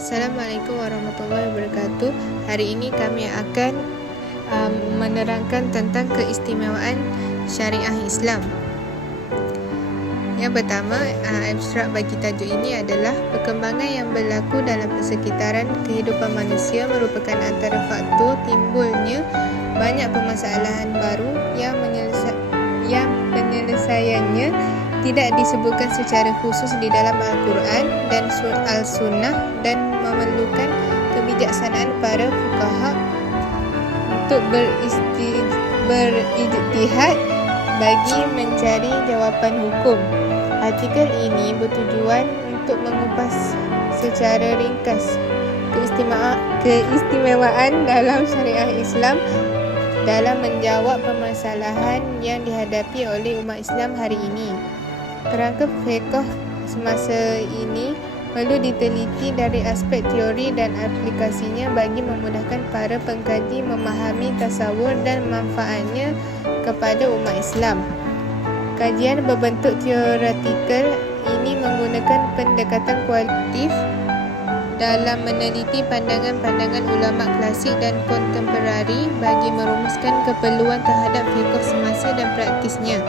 Assalamualaikum warahmatullahi wabarakatuh. Hari ini kami akan menerangkan tentang keistimewaan syariah Islam. Yang pertama, abstrak bagi tajuk ini adalah perkembangan yang berlaku dalam persekitaran kehidupan manusia merupakan antara faktor timbulnya banyak permasalahan baru yang penyelesaiannya tidak disebutkan secara khusus di dalam Al-Quran dan Al-Sunnah dan memerlukan kebijaksanaan para fuqaha untuk berijtihad bagi mencari jawapan hukum. Artikel ini bertujuan untuk mengupas secara ringkas keistimewaan dalam syariah Islam dalam menjawab permasalahan yang dihadapi oleh umat Islam hari ini. Kerangka fiqh semasa ini perlu diteliti dari aspek teori dan aplikasinya bagi memudahkan para pengkaji memahami tasawur dan manfaatnya kepada umat Islam. Kajian berbentuk teoretikal ini menggunakan pendekatan kualitatif dalam meneliti pandangan-pandangan ulama klasik dan kontemporari bagi merumuskan keperluan terhadap fiqh semasa dan praktisnya.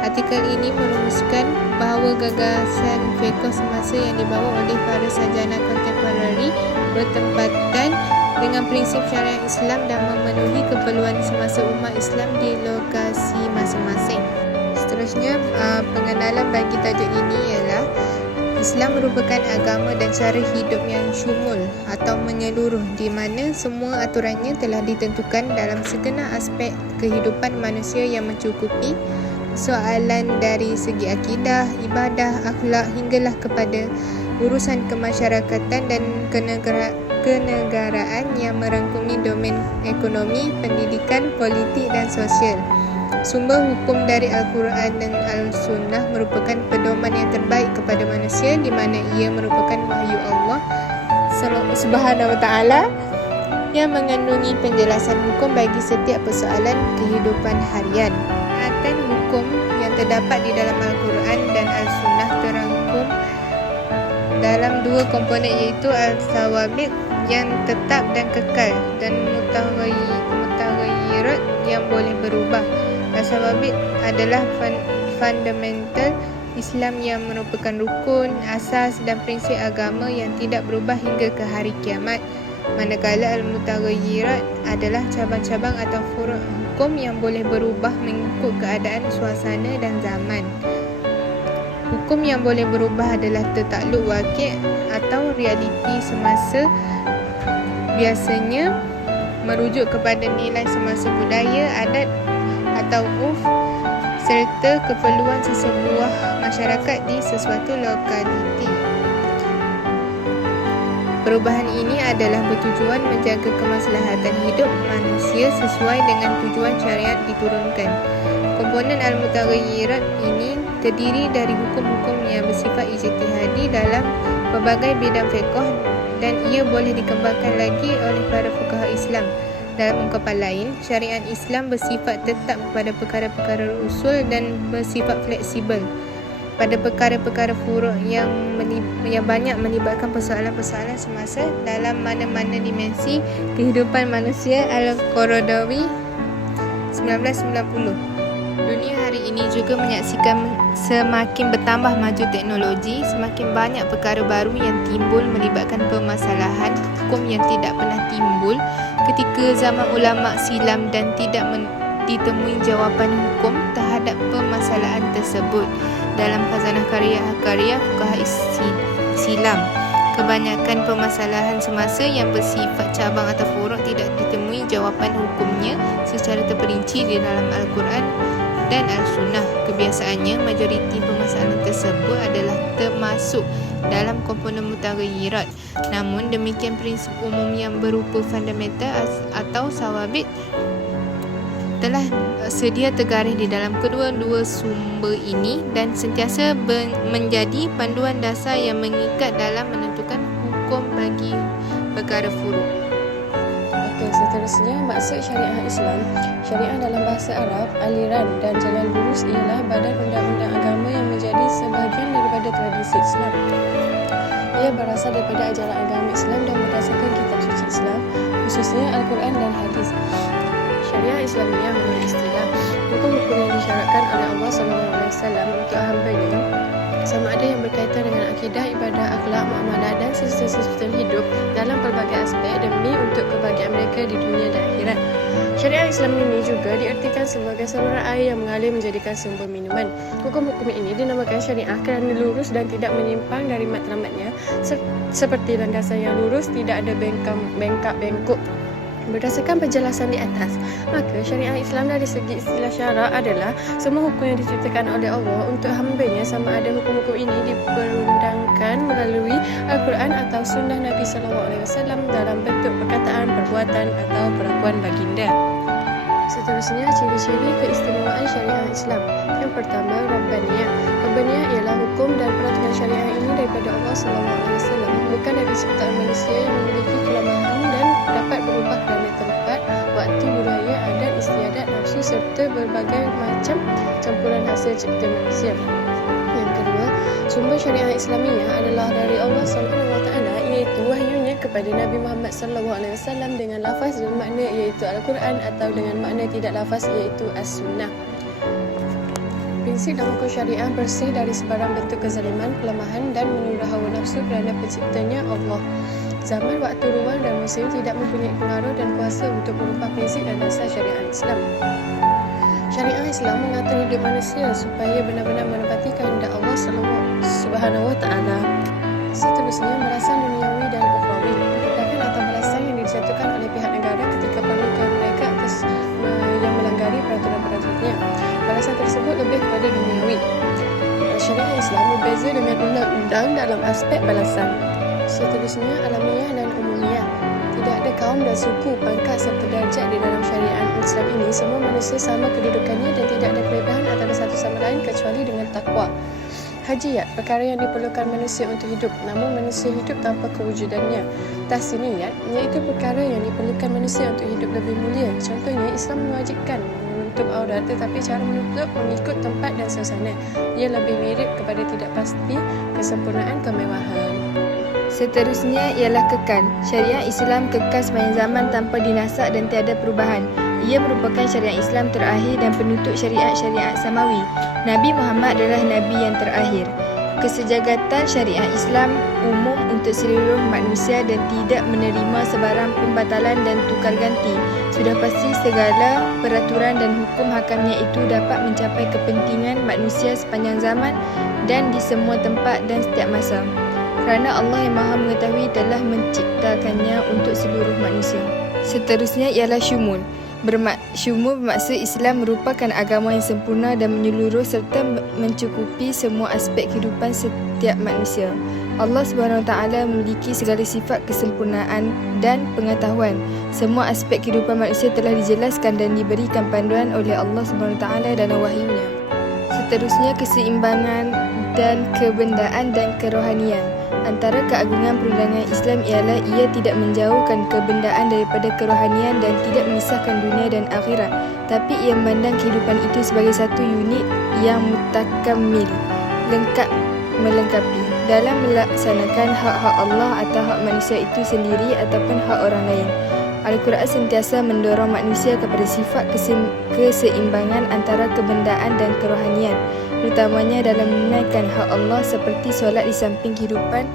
Artikel ini merumuskan bahawa gagasan fiqh semasa yang dibawa oleh para sarjana kontemporari bertempatan dengan prinsip syariah Islam dan memenuhi keperluan semasa umat Islam di lokasi masing-masing. Seterusnya, pengenalan bagi tajuk ini ialah Islam merupakan agama dan cara hidup yang syumul atau menyeluruh di mana semua aturannya telah ditentukan dalam segenap aspek kehidupan manusia yang mencukupi soalan dari segi akidah, ibadah, akhlak hinggalah kepada urusan kemasyarakatan dan kenegaraan yang merangkumi domain ekonomi, pendidikan, politik dan sosial. Sumber hukum dari Al-Quran dan Al-Sunnah merupakan pedoman yang terbaik kepada manusia di mana ia merupakan wahyu Allah Subhanahu Wa Taala yang mengandungi penjelasan hukum bagi setiap persoalan kehidupan harian. Perkataan hukum yang terdapat di dalam Al-Quran dan Al-Sunnah terangkum dalam dua komponen iaitu Al-Thawabit yang tetap dan kekal dan Mutaghayyirat yang boleh berubah. Al-Thawabit adalah fundamental Islam yang merupakan rukun, asas dan prinsip agama yang tidak berubah hingga ke hari kiamat. Manakala Al-Mutaghayyirat adalah cabang-cabang atau furu' hukum yang boleh berubah mengikut keadaan suasana dan zaman. Hukum yang boleh berubah adalah tertakluk waqi' atau realiti semasa, biasanya merujuk kepada nilai semasa budaya, adat atau urf serta keperluan sesebuah masyarakat di sesuatu lokaliti. Perubahan ini adalah bertujuan menjaga kemaslahatan hidup manusia sesuai dengan tujuan syariat diturunkan. Komponen Al-Mutaghayyirat ini terdiri dari hukum-hukum yang bersifat ijtihadi dalam pelbagai bidang fiqh dan ia boleh dikembangkan lagi oleh para fuqaha Islam. Dalam ungkapan lain, syariat Islam bersifat tetap pada perkara-perkara usul dan bersifat fleksibel pada perkara-perkara furu' yang banyak melibatkan persoalan-persoalan semasa dalam mana-mana dimensi kehidupan manusia. Al-Qaradawi 1990. Dunia hari ini juga menyaksikan semakin bertambah maju teknologi, semakin banyak perkara baru yang timbul melibatkan permasalahan hukum yang tidak pernah timbul ketika zaman ulama silam dan tidak ditemui jawapan hukum terhadap permasalahan tersebut. Dalam khazanah karya fuqaha silam, kebanyakan permasalahan semasa yang bersifat cabang atau furu' tidak ditemui jawapan hukumnya secara terperinci di dalam Al-Quran dan Al-Sunnah. Kebiasaannya, majoriti permasalahan tersebut adalah termasuk dalam komponen mutaghayyirat. Namun demikian, prinsip umum yang berupa fundamental atau sawabit telah sedia tergaris di dalam kedua-dua sumber ini dan sentiasa menjadi panduan dasar yang mengikat dalam menentukan hukum bagi perkara furu'. Seterusnya, maksud syariah Islam. Syariah dalam bahasa Arab, aliran dan jalan lurus ialah badan undang-undang agama yang menjadi sebahagian daripada tradisi Islam. Ia berasal daripada ajaran agama Islam dan berdasarkan kitab suci Islam, khususnya Al-Quran dan Hadis. Syariah Islamiyah menurut istilah hukum-hukum yang disyaratkan oleh Allah SAW untuk hamba-Nya, sama ada yang berkaitan dengan akidah, ibadah, akhlak, muamalah dan sistem hidup dalam pelbagai aspek demi untuk kebahagiaan mereka di dunia dan akhirat. Syariah Islam ini juga diartikan sebagai saluran air yang mengalir menjadikan sumber minuman. Hukum-hukum ini dinamakan syariah kerana lurus dan tidak menyimpang dari matlamatnya, seperti landasan yang lurus, tidak ada bengkak-bengkok. Berdasarkan penjelasan di atas, maka syariah Islam dari segi istilah syarak adalah semua hukum yang diciptakan oleh Allah untuk hamba-Nya, sama ada hukum-hukum ini diperundangkan melalui Al-Quran atau sunnah Nabi SAW dalam bentuk perkataan, perbuatan atau perlakuan baginda. Seterusnya, ciri-ciri keistimewaan syariah Islam. Yang pertama, Rabbaniyah. Rabbaniyah ialah hukum dan peraturan syariah ini daripada Allah SAW, bukan dari ciptaan manusia yang memiliki kelemahan dan dapat berubah kerana tempat, waktu, budaya, adat, istiadat, nafsu serta berbagai macam campuran hasil cipta manusia. Yang kedua, sumber syariah Islamiyah adalah dari Allah SWT, iaitu wahyunya kepada Nabi Muhammad SAW dengan lafaz dan makna iaitu Al-Quran atau dengan makna tidak lafaz iaitu As-Sunnah. Prinsip dan hukum syariah bersih dari sebarang bentuk kezaliman, kelemahan dan menurut hawa nafsu kerana penciptanya Allah. Zaman, waktu, ruang dan musim tidak mempunyai pengaruh dan kuasa untuk merubah prinsip dan dasar syariah Islam. Syariah Islam mengatur hidup manusia supaya benar-benar menepati kehendak Allah SWT. Seterusnya, balasan duniawi dan ukhrawi. Tindakan atau balasan yang dijatuhkan oleh pihak negara ketika perlukan mereka atas yang melanggari peraturan-peraturannya. Balasan tersebut lebih kepada duniawi. Syariah Islam berbeza dengan undang-undang dalam aspek balasan. Seterusnya, alamiah dan umumiyah. Tidak ada kaum dan suku, pangkat serta darjat di dalam syariat Islam ini. Semua manusia sama kedudukannya dan tidak ada perbezaan antara satu sama lain kecuali dengan takwa. Hajiyat, perkara yang diperlukan manusia untuk hidup, namun manusia hidup tanpa kewujudannya. Tahsiniyat, iaitu perkara yang diperlukan manusia untuk hidup lebih mulia. Contohnya, Islam mewajibkan menutup aurat, tetapi cara menutup mengikut tempat dan suasana. Ia lebih mirip kepada tidak pasti kesempurnaan kemewahan. Seterusnya ialah kekal. Syariah Islam kekal sepanjang zaman tanpa dinasak dan tiada perubahan. Ia merupakan syariat Islam terakhir dan penutup syariat-syariat samawi. Nabi Muhammad adalah Nabi yang terakhir. Kesejagatan syariah Islam umum untuk seluruh manusia dan tidak menerima sebarang pembatalan dan tukar ganti. Sudah pasti segala peraturan dan hukum hakamnya itu dapat mencapai kepentingan manusia sepanjang zaman dan di semua tempat dan setiap masa. Kerana Allah yang Maha Mengetahui telah menciptakannya untuk seluruh manusia. Seterusnya ialah syumul. Syumul bermaksud Islam merupakan agama yang sempurna dan menyeluruh serta mencukupi semua aspek kehidupan setiap manusia. Allah SWT memiliki segala sifat kesempurnaan dan pengetahuan. Semua aspek kehidupan manusia telah dijelaskan dan diberikan panduan oleh Allah SWT dalam wahyunya. Seterusnya, keseimbangan dan kebendaan dan kerohanian. Antara keagungan perundangan Islam ialah ia tidak menjauhkan kebendaan daripada kerohanian dan tidak memisahkan dunia dan akhirat, tapi ia memandang kehidupan itu sebagai satu unit yang mutakamil, lengkap melengkapi dalam melaksanakan hak-hak Allah atau hak manusia itu sendiri ataupun hak orang lain. Al-Quran sentiasa mendorong manusia kepada sifat keseimbangan antara kebendaan dan kerohanian, terutamanya dalam menunaikan hak Allah seperti solat di samping kehidupan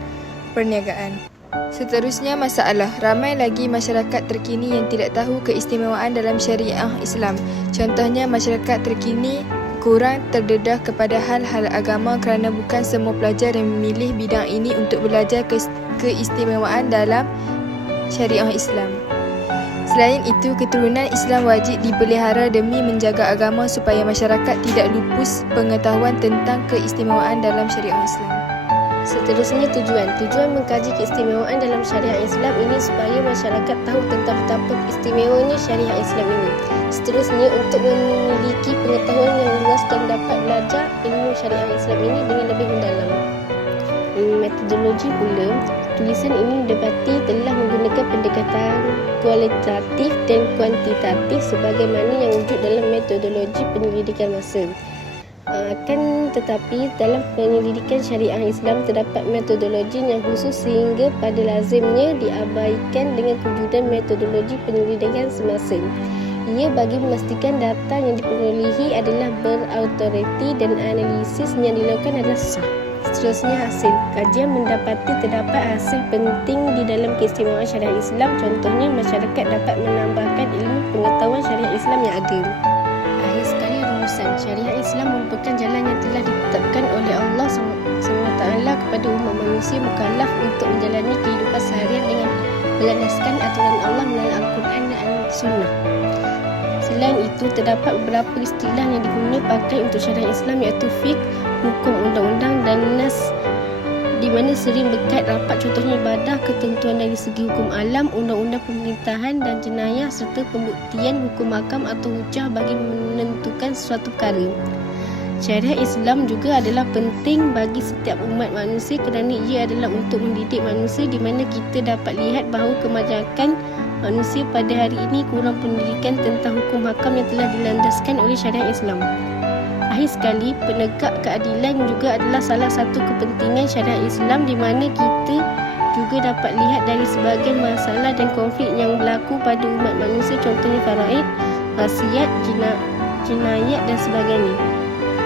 perniagaan. Seterusnya, masalah. Ramai lagi masyarakat terkini yang tidak tahu keistimewaan dalam syariah Islam. Contohnya, masyarakat terkini kurang terdedah kepada hal-hal agama kerana bukan semua pelajar yang memilih bidang ini untuk belajar keistimewaan dalam syariah Islam. Selain itu, keturunan Islam wajib dipelihara demi menjaga agama supaya masyarakat tidak lupus pengetahuan tentang keistimewaan dalam syariah Islam. Seterusnya, tujuan mengkaji keistimewaan dalam syariah Islam ini supaya masyarakat tahu tentang betapa istimewanya syariah Islam ini. Seterusnya, untuk memiliki pengetahuan yang luas dan dapat belajar ilmu syariah Islam ini dengan lebih mendalam. Metodologi pula, tulisan ini didapati telah menggunakan pendekatan kualitatif dan kuantitatif sebagaimana yang wujud dalam metodologi penyelidikan masa. Akan tetapi dalam penyelidikan syariah Islam terdapat metodologi yang khusus sehingga pada lazimnya diabaikan dengan kewujudan metodologi penyelidikan semasa. Ia bagi memastikan data yang diperolehi adalah berautoriti dan analisis yang dilakukan adalah sah. Seterusnya hasil. Kajian mendapati terdapat hasil penting di dalam keistimewaan syariah Islam. Contohnya, masyarakat dapat menambahkan ilmu pengetahuan syariah Islam yang ada. Akhir sekali rumusan. Syariah Islam merupakan jalan yang telah ditetapkan oleh Allah SWT kepada umat manusia mukallaf untuk menjalani kehidupan seharian dengan berlandaskan aturan Allah melalui Al-Quran dan Sunnah. Selain itu, terdapat beberapa istilah yang diguna pakai untuk syariah Islam iaitu fiqh, hukum undang-undang dan nas di mana sering berkait rapat, contohnya ibadah, ketentuan dari segi hukum alam, undang-undang pemerintahan dan jenayah serta pembuktian hukum hakam atau hujah bagi menentukan sesuatu perkara. Syariah Islam juga adalah penting bagi setiap umat manusia kerana ia adalah untuk mendidik manusia di mana kita dapat lihat bahawa kebanyakan manusia pada hari ini kurang pendidikan tentang hukum hakam yang telah dilandaskan oleh syariah Islam. Akhir sekali, penegak keadilan juga adalah salah satu kepentingan syariah Islam di mana kita juga dapat lihat dari sebahagian masalah dan konflik yang berlaku pada umat manusia, contohnya faraid, wasiat, jinayat dan sebagainya.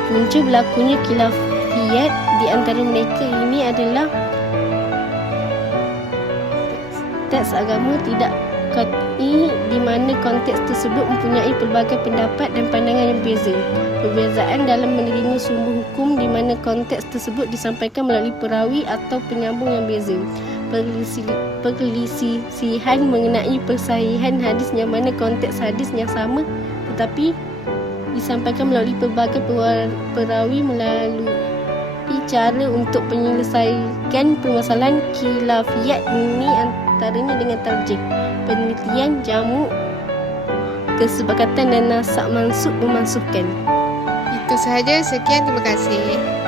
Punca berlakunya khilafiyat di antara mereka ini adalah teks agama tidak qat'i di mana konteks tersebut mempunyai pelbagai pendapat dan pandangan yang berbeza. Perbezaan dalam menerima sumber hukum di mana konteks tersebut disampaikan melalui perawi atau penyambung yang berbeza. Perselisihan mengenai persahihan hadis yang mana konteks hadis yang sama tetapi disampaikan melalui pelbagai perawi melalui cara untuk menyelesaikan permasalahan khilafiyat ini antaranya dengan tarjih, penelitian, jamu, kesepakatan dan nasak mansuk memansuhkan. Itu sahaja, sekian, terima kasih.